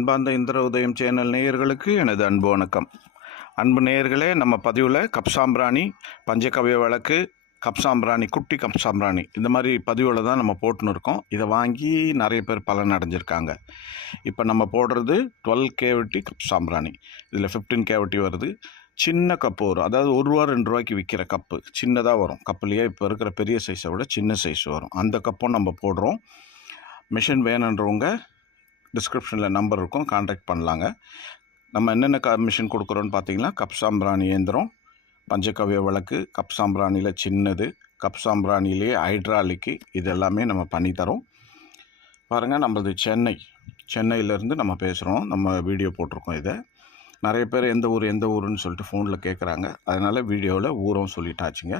அன்பார்ந்த இந்திர உதயம் சேனல் நேயர்களுக்கு எனது அன்பு வணக்கம். அன்பு நேயர்களே, நம்ம பதிவில் கப்சாம்பிராணி, பஞ்சகவ்ய விளக்கு, கப்சாம்பிராணி, குட்டி கப்சாம்பிராணி இந்த மாதிரி பதிவில் தான் நம்ம போட்டுன்னு இருக்கோம். இதை வாங்கி நிறைய பேர் பலன் அடைஞ்சிருக்காங்க. இப்போ நம்ம போடுறது 12 கேவிட்டி கப்சாம்பிராணி. இதில் 15 கேவிட்டி வருது. சின்ன கப்பு வரும், அதாவது ₹1 ₹2 விற்கிற கப்பு சின்னதாக வரும். கப்புலேயே இப்போ இருக்கிற பெரிய சைஸை விட சின்ன சைஸ் வரும். அந்த கப்பும் நம்ம போடுறோம். மிஷின் வேணுன்றவங்க டிஸ்கிரிப்ஷனில் நம்பர் இருக்கும், கான்டாக்ட் பண்ணலாங்க. நம்ம என்னென்ன மிஷின் கொடுக்குறோன்னு பார்த்தீங்கன்னா, கப்சாம்பிராணி இயந்திரம், பஞ்சகவ்ய விளக்கு, கப்சாம்பிராணியில் சின்னது, கப்சாம்பிராணிலேயே ஹைட்ராலிக்கு, இது எல்லாமே நம்ம பண்ணித்தரோம். பாருங்கள், நம்மளது சென்னையிலேருந்து நம்ம பேசுகிறோம். நம்ம வீடியோ போட்டிருக்கோம். இதை நிறைய பேர் எந்த ஊருன்னு சொல்லிட்டு ஃபோனில் கேட்குறாங்க. அதனால் வீடியோவில் ஊரும் சொல்லிட்டாச்சுங்க.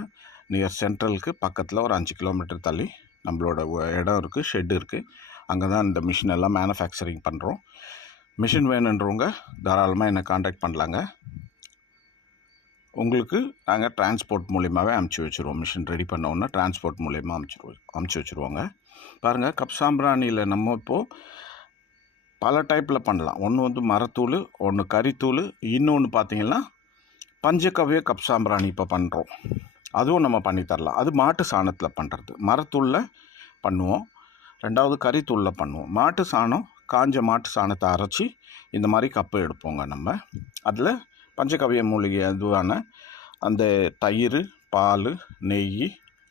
நியர் சென்ட்ரலுக்கு பக்கத்தில் ஒரு 5 கிலோமீட்டர் தள்ளி நம்மளோட இடம் இருக்குது, ஷெட்டு இருக்குது. அங்கே தான் இந்த மிஷின் எல்லாம் மேனுஃபேக்சரிங் பண்ணுறோம். மிஷின் வேணுன்றவங்க தாராளமாக என்னை காண்டாக்ட் பண்ணலாங்க. உங்களுக்கு நாங்கள் டிரான்ஸ்போர்ட் மூலியமாகவே அமுச்சு வச்சுருவோம். மிஷின் ரெடி பண்ணோன்னா டிரான்ஸ்போர்ட் மூலியமாக அமுச்சு வச்சுருவோங்க. பாருங்கள், கப்சாம்பிராணியில் நம்ம இப்போது பல டைப்பில் பண்ணலாம். ஒன்று மரத்தூள், ஒன்று கறித்தூள், இன்னொன்று பார்த்திங்கன்னா பஞ்சகவ்ய கப்சாம்பிராணி இப்போ பண்ணுறோம். அதுவும் நம்ம பண்ணித்தரலாம். அது மாட்டு சாணத்தில் பண்ணுறது. மரத்தூளில் பண்ணுவோம், ரெண்டாவது கறித்தூளில் பண்ணுவோம். மாட்டு சாணம், காஞ்ச மாட்டு சாணத்தை அரைச்சி இந்த மாதிரி கப்பு எடுப்போங்க நம்ம. அதில் பஞ்சகவ்ய மூலிகை அதுவான அந்த தயிர், பால், நெய்,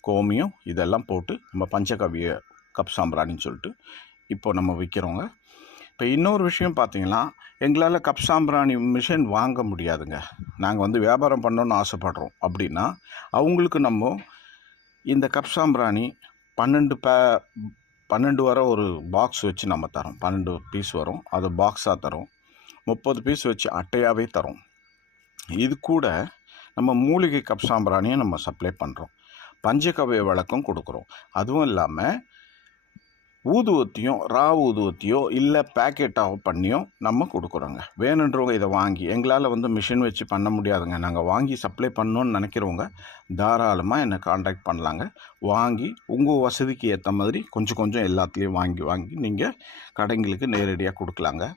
கோமியம் இதெல்லாம் போட்டு நம்ம பஞ்சகவ்ய கப்சாம்பிராணின்னு சொல்லிட்டு இப்போ நம்ம விற்கிறோங்க. இப்போ இன்னொரு விஷயம் பார்த்திங்கன்னா, எங்களால் கப்சாம்பிராணி மிஷின் வாங்க முடியாதுங்க. நாங்கள் வியாபாரம் பண்ணணுன்னு ஆசைப்படுறோம் அப்படின்னா, அவங்களுக்கு நம்ம இந்த கப்சாம்பிராணி 12 வர ஒரு பாக்ஸ் வச்சு நம்ம தரோம். 12 பீஸ் வரும், அது பாக்ஸாக தரோம். 30 பீஸ் வச்சு அட்டையாகவே தரோம். இது கூட நம்ம மூலிகை கப்சாம்பிராணியும் நம்ம சப்ளை பண்ணுறோம். பஞ்சகவ்ய விளக்கும் கொடுக்குறோம். அதுவும் இல்லாமல் ஊதுவத்தியும், ஊதுவத்தியோ இல்லை பேக்கெட்டாக பண்ணியும் நம்ம கொடுக்குறோங்க. வேணுன்றவங்க இதை வாங்கி, எங்களால் மிஷின் வச்சு பண்ண முடியாதுங்க, நாங்கள் வாங்கி சப்ளை பண்ணணுன்னு நினைக்கிறவங்க தாராளமாக என்னை காண்டாக்ட் பண்ணலாங்க. வாங்கி உங்கள் வசதிக்கு ஏற்ற மாதிரி கொஞ்சம் எல்லாத்துலேயும் வாங்கி நீங்கள் கடைங்களுக்கு நேரடியாக கொடுக்கலாங்க.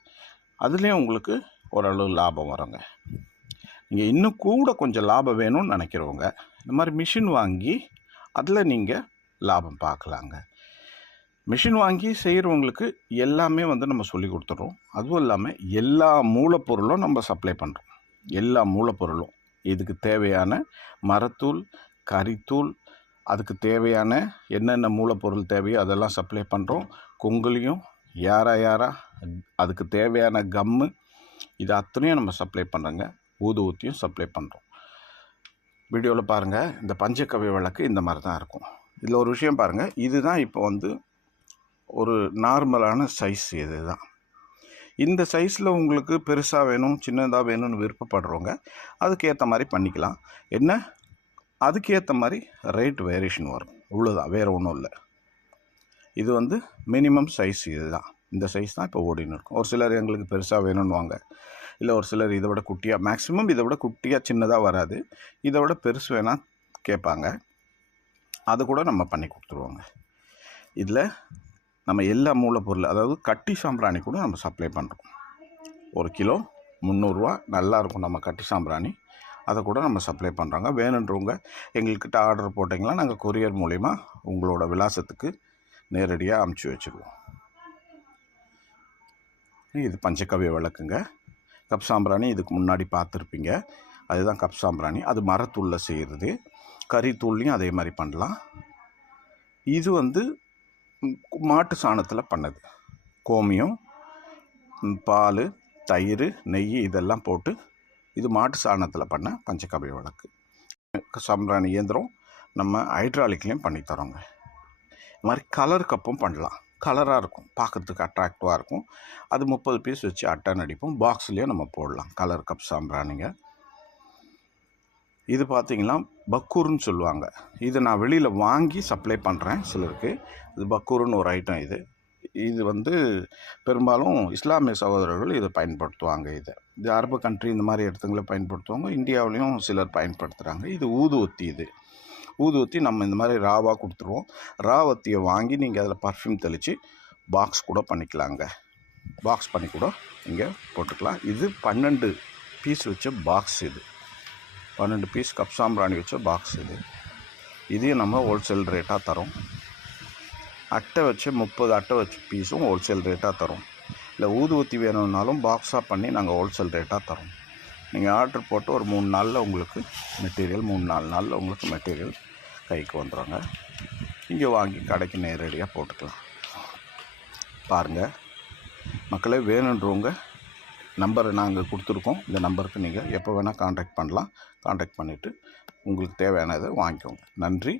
அதுலேயும் உங்களுக்கு ஓரளவு லாபம் வருங்க. நீங்கள் இன்னும் கூட கொஞ்சம் லாபம் வேணும்னு நினைக்கிறவங்க இந்த மாதிரி மிஷின் வாங்கி அதில் நீங்கள் லாபம் பார்க்கலாங்க. மிஷின் வாங்கி செய்கிறவங்களுக்கு எல்லாமே நம்ம சொல்லி கொடுத்துட்றோம். அதுவும் இல்லாமல் எல்லா மூலப்பொருளும் நம்ம சப்ளை பண்ணுறோம். எல்லா மூலப்பொருளும் இதுக்கு தேவையான மரத்தூள், கறித்தூள், அதுக்கு தேவையான என்னென்ன மூலப்பொருள் தேவையோ அதெல்லாம் சப்ளை பண்ணுறோம். குங்குலியும், யாரா அதுக்கு தேவையான கம்மு, இது அத்தனையும் நம்ம சப்ளை பண்ணுறோங்க. ஊதுவத்தியும் சப்ளை பண்ணுறோம். வீடியோவில் பாருங்கள், இந்த பஞ்சகவ்ய விளக்கு இந்த மாதிரி தான் இருக்கும். இதில் ஒரு விஷயம் பாருங்கள், இதுதான் இப்போ ஒரு நார்மலான சைஸ். இது தான் இந்த சைஸில் உங்களுக்கு பெருசாக வேணும், சின்னதாக வேணும்னு விருப்பப்படுறவங்க அதுக்கேற்ற மாதிரி பண்ணிக்கலாம். என்ன, அதுக்கேற்ற மாதிரி ரேட் வேரியேஷன் வரும், இவ்வளோதான், வேறு ஒன்றும் இல்லை. இது மினிமம் சைஸ். இது தான், இந்த சைஸ் தான் இப்போ ஓடின்னு இருக்கும். ஒரு சிலர் எங்களுக்கு பெருசாக வேணும்னு வாங்க, இல்லை ஒரு சிலர் இதை விட குட்டியாக, மேக்ஸிமம் இதை விட குட்டியாக சின்னதாக வராது, இதை விட பெருசு வேணால் கேட்பாங்க. அது கூட நம்ம பண்ணி கொடுத்துருவோங்க. இதில் நம்ம எல்லா மூலப்பொருள், அதாவது கட்டி சாம்பிராணி கூட நம்ம சப்ளை பண்ணுறோம். 1 கிலோ ₹300 நல்லாயிருக்கும் நம்ம கட்டி சாம்பிராணி. அதை கூட நம்ம சப்ளை பண்ணுறோங்க. வேணுன்றவங்க எங்கள்கிட்ட ஆர்டர் போட்டிங்கன்னா நாங்கள் கொரியர் மூலிமா உங்களோட விலாசத்துக்கு நேரடியாக அமுச்சு வச்சுருவோம். இது பஞ்சகவ்ய விளக்குங்க. கப்சாம்பிராணி இதுக்கு முன்னாடி பார்த்துருப்பீங்க, அதுதான் கப்சாம்பிராணி. அது மரத்தூளில் செய்கிறது. கறித்தூள்லையும் அதே மாதிரி பண்ணலாம். இது மாட்டு சாணத்தில் பண்ணது. கோமியம், பால், தயிர், நெய் இதெல்லாம் போட்டு இது மாட்டு சாணத்தில் பண்ண பஞ்சகவ்ய விளக்கு. சாம்பிராணி இயந்திரம் நம்ம ஹைட்ராலிக்லேயும் பண்ணித்தரோங்க. இது மாதிரி கலர் கப்பும் பண்ணலாம். கலராக இருக்கும், பார்க்குறதுக்கு அட்ராக்டிவாக இருக்கும். அது 30 பீஸ் வச்சு அட்டை நடிப்போம். பாக்ஸ்லேயும் நம்ம போடலாம் கலர் கப் சாம்பிராணிங்க. இது பார்த்திங்கன்னா பக்கூர்னு சொல்லுவாங்க. இதை நான் வெளியில் வாங்கி சப்ளை பண்ணுறேன் சிலருக்கு. இது பக்கூர்னு ஒரு ஐட்டம். இது பெரும்பாலும் இஸ்லாமிய சகோதரர்கள் இதை பயன்படுத்துவாங்க. இது அரபு கண்ட்ரி இந்த மாதிரி இடத்துங்களை பயன்படுத்துவாங்க. இந்தியாவிலையும் சிலர் பயன்படுத்துகிறாங்க. இது ஊதுவத்தி. ஊதுவத்தி நம்ம இந்த மாதிரி ராவாக கொடுத்துருவோம். ராவத்தியை வாங்கி நீங்கள் அதில் பர்ஃப்யூம் தெளித்து பாக்ஸ் கூட பண்ணிக்கலாங்க. பாக்ஸ் பண்ணி கூட இங்கே போட்டுக்கலாம். இது 12 பீஸ் வச்ச பாக்ஸ். இது 12 பீஸ் கப் சாம்பிராணி வச்ச பாக்ஸ். இதையும் நம்ம ஹோல்சேல் ரேட்டாக தரோம். அட்டை வச்சு 30 அட்டை வச்ச பீஸும் ஹோல்சேல் ரேட்டாக தரோம். இல்லை ஊதுவத்தி வேணும்னாலும் பாக்ஸாக பண்ணி நாங்கள் ஹோல்சேல் ரேட்டாக தரோம். நீங்கள் ஆர்டர் போட்டு ஒரு 3 நாளில் உங்களுக்கு மெட்டீரியல் 3-4 நாளில் உங்களுக்கு மெட்டீரியல் கைக்கு வந்துடுங்க. இங்கே வாங்கி கடைக்கு நேரடியாக போட்டுக்கலாம். பாருங்கள் மக்களே, வேணுன்றவங்க நம்பரை நாங்கள் கொடுத்துருக்கோம். இந்த நம்பருக்கு நீங்கள் எப்போ வேணால் கான்டாக்ட் பண்ணலாம். கான்டாக்ட் பண்ணிவிட்டு உங்களுக்கு தேவையானதை வாங்கிக்கோங்க. நன்றி.